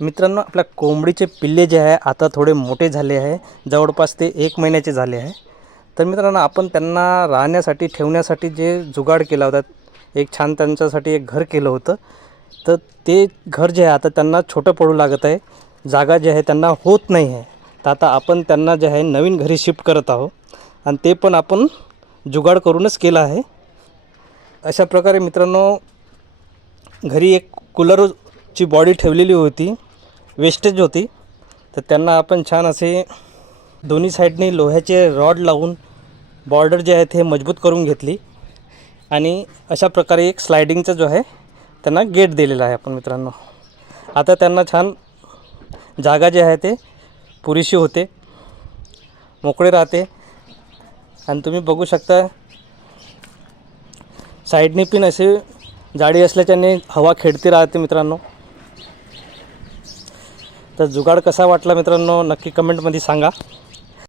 मित्रांनो, आपल्या कोंबडीचे पिल्ले जे आहे आता थोडे मोठे झाले आहे. जवळपास ते 1 महिन्याचे झाले आहे. तर मित्रांनो, आपण त्यांना राहण्यासाठी ठेवण्यासाठी जे जुगाड केला होता, एक छान त्यांच्यासाठी एक घर केलं होतं. तर ते घर जे आहे आता त्यांना छोटं पडू लागत आहे. जागा जी आहे त्यांना होत नाही आहे. तर आता आपण त्यांना जे आहे नवीन घरी शिफ्ट करत आहोत आणि ते पण आपण जुगाड करूनच केलं आहे. अशा प्रकारे मित्रांनो, घरी एक कूलरची बॉडी ठेवलेली होती, वेस्टेज होती. तर त्यांना आपण छान असे दोन्ही साईडने लोह्याचे रॉड लावून बॉर्डर जे आहे ते मजबूत करून घेतली आणि अशा प्रकारे एक स्लायडिंगचा जो आहे त्यांना गेट दिलेला आहे आपण मित्रांनो. आता त्यांना छान जागा जे आहे ते पुरेशी होते, मोकळे राहते. आणि तुम्ही बघू शकता साईडने पण असे जाडी असल्याच्याने हवा खेळती राहते मित्रांनो. तर जुगाड कसा वाटला मित्रांनो नक्की कमेंटमध्ये सांगा.